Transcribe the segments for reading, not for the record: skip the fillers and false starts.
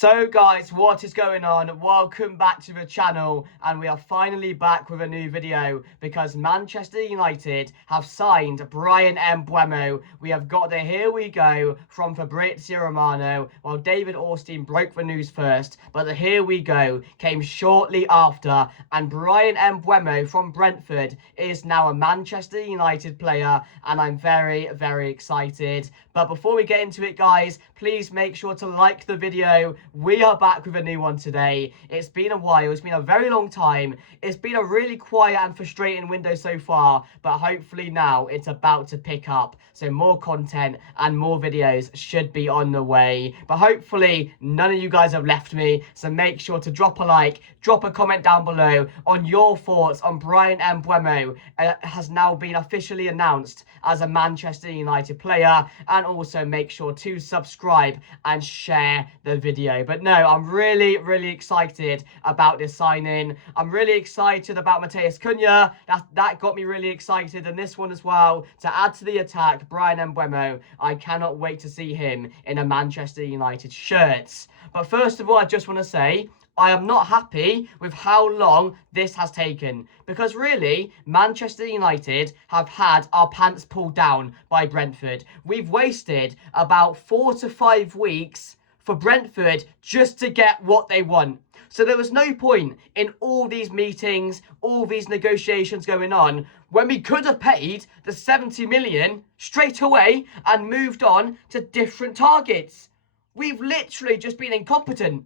So guys, what is going on? Welcome back to the channel, and we are finally back with a new video because Manchester United have signed Bryan Mbeumo. We have got the here we go from Fabrizio Romano. Well, David Ornstein broke the news first, but the here we go came shortly after, and Bryan Mbeumo from Brentford is now a Manchester United player, and I'm very, very excited. But before we get into it, guys, please make sure to like the video. We are back with a new one today. It's been a while. It's been a very long time. It's been a really quiet and frustrating window so far, but hopefully now it's about to pick up. So more content and more videos should be on the way. But hopefully none of you guys have left me. So make sure to drop a like, drop a comment down below on your thoughts on Bryan Mbeumo. Has now been officially announced as a Manchester United player, and also make sure to subscribe and share the video. But no, I'm really, really excited about this signing. I'm really excited about Matheus Cunha. That got me really excited, and this one as well to add to the attack. Bryan Mbeumo, I cannot wait to see him in a Manchester United shirt. But first of all, I just want to say I am not happy with how long this has taken, because really Manchester United have had our pants pulled down by Brentford. We've wasted about 4 to 5 weeks for Brentford just to get what they want. So there was no point in all these meetings, all these negotiations going on, when we could have paid the 70 million straight away and moved on to different targets. We've literally just been incompetent.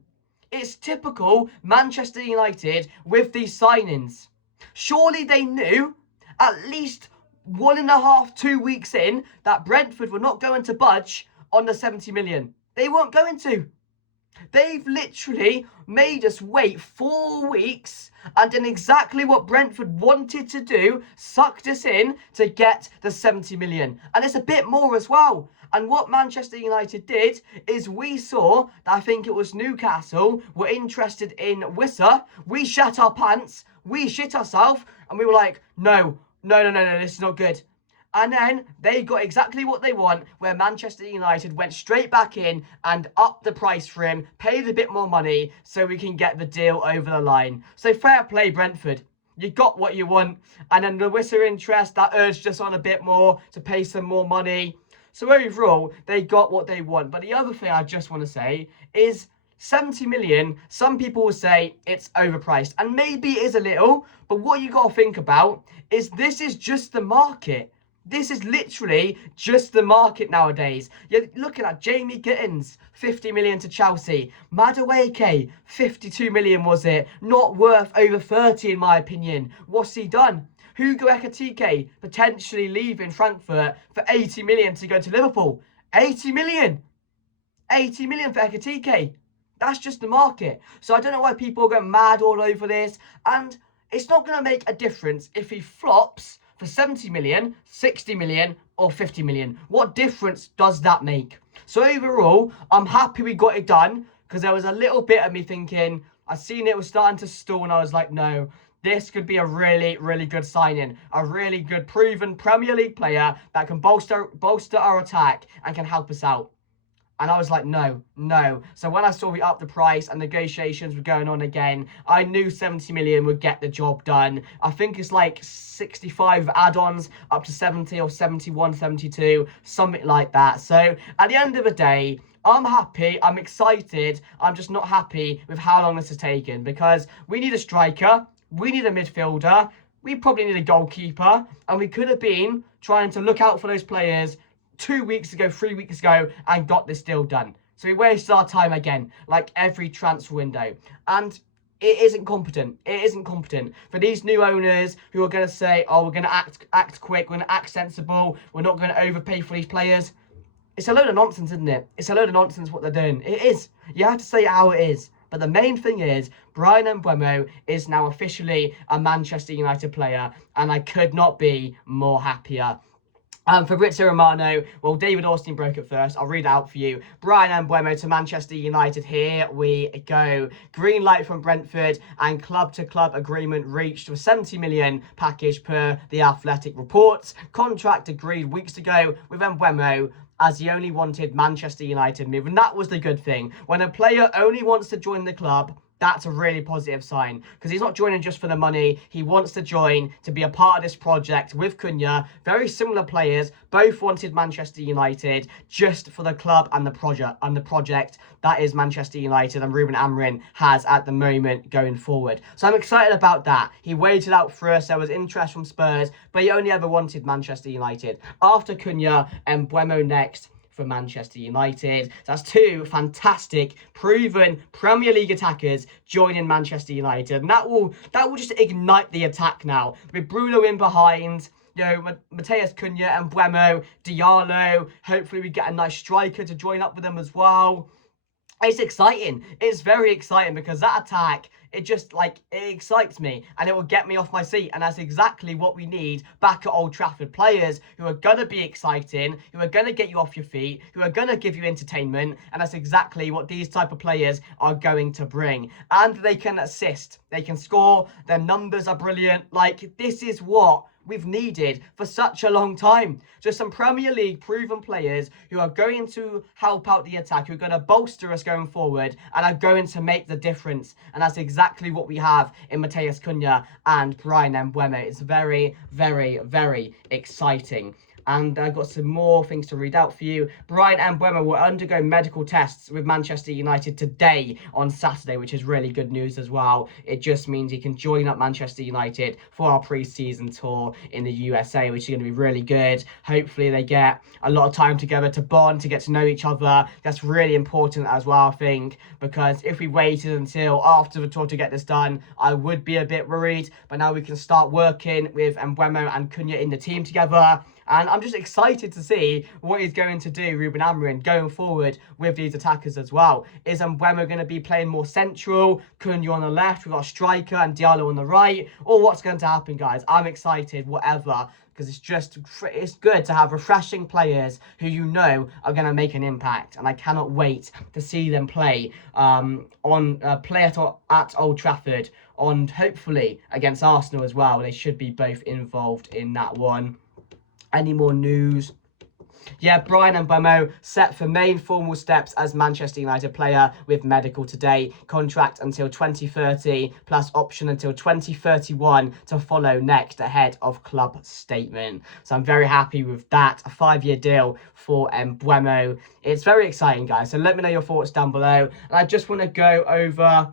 It's typical Manchester United with these signings. Surely they knew at least 1.5, 2 weeks in that Brentford were not going to budge on the 70 million. They weren't going to. They've literally made us wait 4 weeks and done exactly what Brentford wanted to do, sucked us in to get the 70 million. And it's a bit more as well. And what Manchester United did is we saw that I think it was Newcastle were interested in Wissa. We shat our pants, we shit ourselves, and we were like, no, this is not good. And then they got exactly what they want, where Manchester United went straight back in and upped the price for him, paid a bit more money so we can get the deal over the line. So fair play, Brentford. You got what you want. And then the Wissa interest, that urged us on a bit more to pay some more money. So overall, they got what they want. But the other thing I just want to say is 70 million, some people will say it's overpriced. And maybe it is a little, but what you got to think about is this is just the market. This is literally just the market nowadays. You're looking at Jamie Gittins, 50 million to Chelsea. Madueke, 52 million was it? Not worth over 30 in my opinion. What's he done? Hugo Ekitike potentially leaving Frankfurt for 80 million to go to Liverpool. 80 million! 80 million for Ekitike. That's just the market. So I don't know why people are going mad all over this. And it's not going to make a difference if he flops for 70 million, 60 million, or 50 million. What difference does that make? So overall, I'm happy we got it done, because there was a little bit of me thinking, I seen it was starting to stall, and I was like, no, this could be a really, really good signing. A really good, proven Premier League player that can bolster our attack and can help us out. And I was like, no. So when I saw we upped the price and negotiations were going on again, I knew 70 million would get the job done. I think it's like 65 add-ons up to 70 or 71, 72, something like that. So at the end of the day, I'm happy, I'm excited. I'm just not happy with how long this has taken, because we need a striker, we need a midfielder, we probably need a goalkeeper, and we could have been trying to look out for those players 2 weeks ago, 3 weeks ago, and got this deal done. So we wasted our time again, like every transfer window. And it isn't competent. It isn't competent. For these new owners who are going to say, oh, we're going to act quick, we're going to act sensible, we're not going to overpay for these players. It's a load of nonsense, isn't it? It's a load of nonsense what they're doing. It is. You have to say it how it is. But the main thing is, Bryan Mbeumo is now officially a Manchester United player, and I could not be more happier. Fabrizio Romano, well, David Ornstein broke it first. I'll read it out for you. Bryan Mbeumo to Manchester United. Here we go. Green light from Brentford, and club-to-club agreement reached with 70 million package per The Athletic reports. Contract agreed weeks ago with Mbeumo as he only wanted Manchester United move. And that was the good thing. When a player only wants to join the club, that's a really positive sign, because he's not joining just for the money. He wants to join to be a part of this project with Cunha. Very similar players, both wanted Manchester United just for the club and the project that is Manchester United and Ruben Amorim has at the moment going forward. So I'm excited about that. He waited out for us. There was interest from Spurs, but he only ever wanted Manchester United. After Cunha, and Mbeumo next for Manchester United. That's two fantastic, proven Premier League attackers joining Manchester United. And that will just ignite the attack now. With Bruno in behind, you know, Matheus Cunha and Mbeumo, Diallo. Hopefully we get a nice striker to join up with them as well. It's exciting. It's very exciting, because that attack, it excites me, and it will get me off my seat. And that's exactly what we need back at Old Trafford. Players who are going to be exciting, who are going to get you off your feet, who are going to give you entertainment. And that's exactly what these type of players are going to bring. And they can assist. They can score. Their numbers are brilliant. Like, this is what we've needed for such a long time. Just some Premier League proven players who are going to help out the attack, who are going to bolster us going forward, and are going to make the difference. And that's exactly what we have in Matheus Cunha and Bryan Mbeumo. It's very, very, very exciting. And I've got some more things to read out for you. Bryan Mbeumo will undergo medical tests with Manchester United today on Saturday, which is really good news as well. It just means he can join up Manchester United for our pre-season tour in the USA, which is going to be really good. Hopefully they get a lot of time together to bond, to get to know each other. That's really important as well, I think, because if we waited until after the tour to get this done, I would be a bit worried. But now we can start working with Mbeumo and Cunha in the team together. And I'm just excited to see what he's going to do, Ruben Amorim, going forward with these attackers as well. Is Mbeumo going to be playing more central, Cunha on the left with our striker and Diallo on the right? Or what's going to happen, guys? I'm excited, whatever, because it's good to have refreshing players who you know are going to make an impact. And I cannot wait to see them play at Old Trafford, on hopefully against Arsenal as well. They should be both involved in that one. Any more news? Yeah, Bryan Mbeumo set for main formal steps as Manchester United player with medical today. Contract until 2030 plus option until 2031 to follow next ahead of club statement. So I'm very happy with that. A 5-year deal for Mbeumo. It's very exciting, guys. So let me know your thoughts down below. And I just want to go over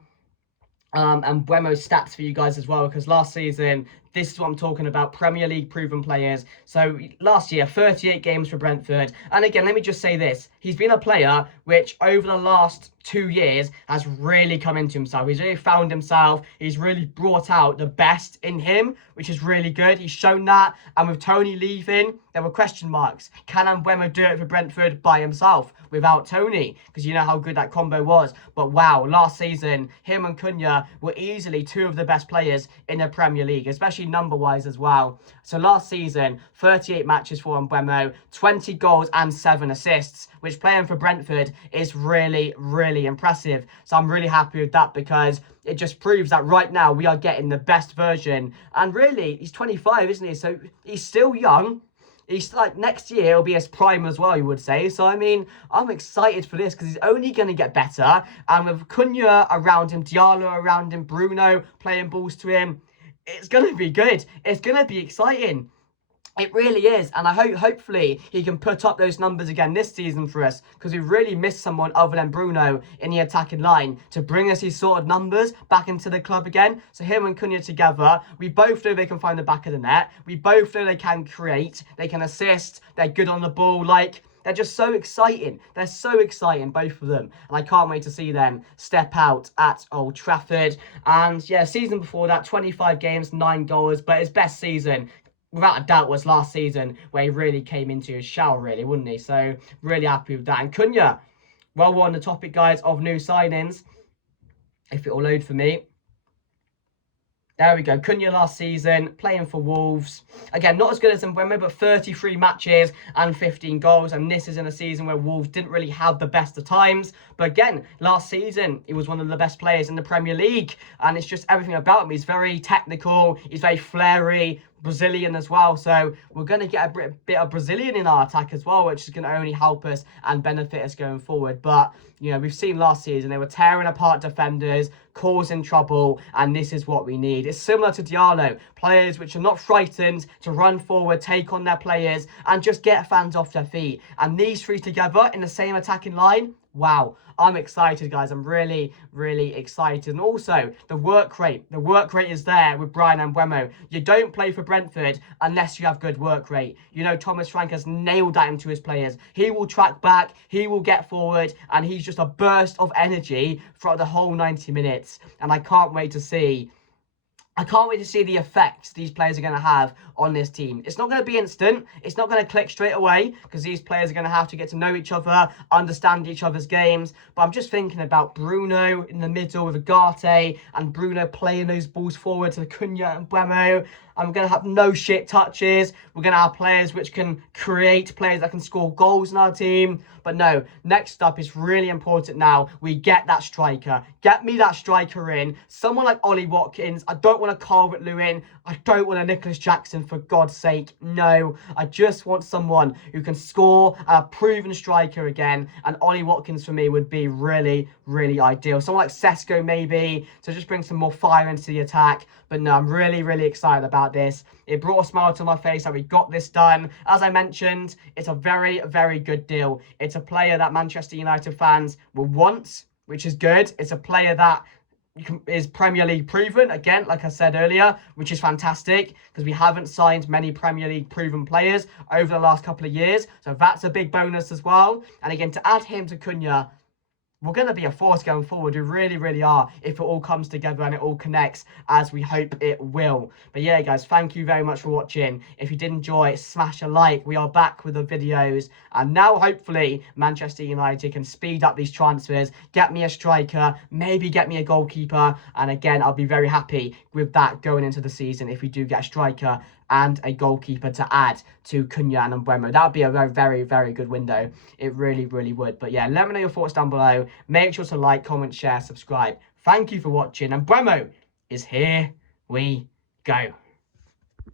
Mbeumo's stats for you guys as well, because last season, this is what I'm talking about, Premier League proven players. So last year, 38 games for Brentford. And again, let me just say this. He's been a player which over the last 2 years has really come into himself. He's really found himself. He's really brought out the best in him, which is really good. He's shown that. And with Tony leaving, there were question marks. Can Mbeumo do it for Brentford by himself without Tony? Because you know how good that combo was. But wow, last season, him and Cunha were easily two of the best players in the Premier League, especially number-wise as well. So last season, 38 matches for Mbeumo, 20 goals and 7 assists, which playing for Brentford is really, really impressive. So I'm really happy with that, because it just proves that right now we are getting the best version. And really, he's 25, isn't he? So he's still young. He's like, next year he'll be his prime as well, you would say. So, I mean, I'm excited for this, because he's only going to get better. And with Cunha around him, Diallo around him, Bruno playing balls to him, it's going to be good. It's going to be exciting. It really is. And I hopefully he can put up those numbers again this season for us, because we've really missed someone other than Bruno in the attacking line to bring us these sort of numbers back into the club again. So him and Cunha together, we both know they can find the back of the net. We both know they can create. They can assist. They're good on the ball. Like, they're just so exciting. They're so exciting, both of them. And I can't wait to see them step out at Old Trafford. And yeah, season before that, 25 games, 9 goals. But his best season, without a doubt, was last season, where he really came into his shell, really, wouldn't he? So really happy with that. And Cunha, while we're on the topic, guys, of new signings, if it will load for me. There we go. Cunha last season, playing for Wolves. Again, not as good as Mbeumo, but 33 matches and 15 goals. And this is in a season where Wolves didn't really have the best of times. But again, last season, he was one of the best players in the Premier League. And it's just everything about him. He's very technical. He's very flary. Brazilian as well. So we're going to get a bit of Brazilian in our attack as well, which is going to only help us and benefit us going forward. But, you know, we've seen last season, they were tearing apart defenders, causing trouble, and this is what we need. It's similar to Diallo, players which are not frightened to run forward, take on their players, and just get fans off their feet. And these three together in the same attacking line, wow, I'm excited, guys. I'm really, really excited. And also, the work rate. The work rate is there with Bryan Mbeumo. You don't play for Brentford unless you have good work rate. You know, Thomas Frank has nailed that into his players. He will track back, he will get forward, and he's just a burst of energy throughout the whole 90 minutes. And I can't wait to see the effects these players are going to have on this team. It's not going to be instant. It's not going to click straight away because these players are going to have to get to know each other, understand each other's games. But I'm just thinking about Bruno in the middle with Agate and Bruno playing those balls forward to Cunha and Mbeumo. I'm going to have no shit touches. We're going to have players which can create, players that can score goals in our team. But no, next up is really important now. We get that striker. Get me that striker in. Someone like Ollie Watkins. I don't want a Calvert-Lewin. I don't want a Nicholas Jackson, for God's sake. No, I just want someone who can score, a proven striker again. And Ollie Watkins for me would be really, really ideal. Someone like Sesko maybe, to just bring some more fire into the attack. But no, I'm really, really excited about this. It brought a smile to my face that we got this done. As I mentioned, it's a very, very good deal. It's a player that Manchester United fans will want, which is good. It's a player that is Premier League proven, again, like I said earlier, which is fantastic because we haven't signed many Premier League proven players over the last couple of years. So that's a big bonus as well. And again, to add him to Cunha, we're going to be a force going forward. We really, really are, if it all comes together and it all connects as we hope it will. But yeah, guys, thank you very much for watching. If you did enjoy, smash a like. We are back with the videos. And now, hopefully, Manchester United can speed up these transfers, get me a striker, maybe get me a goalkeeper. And again, I'll be very happy with that going into the season if we do get a striker and a goalkeeper to add to Cunha and Mbeumo. That would be a very, very, very good window. It really, really would. But yeah, let me know your thoughts down below. Make sure to like, comment, share, subscribe. Thank you for watching. And Mbeumo is here we go.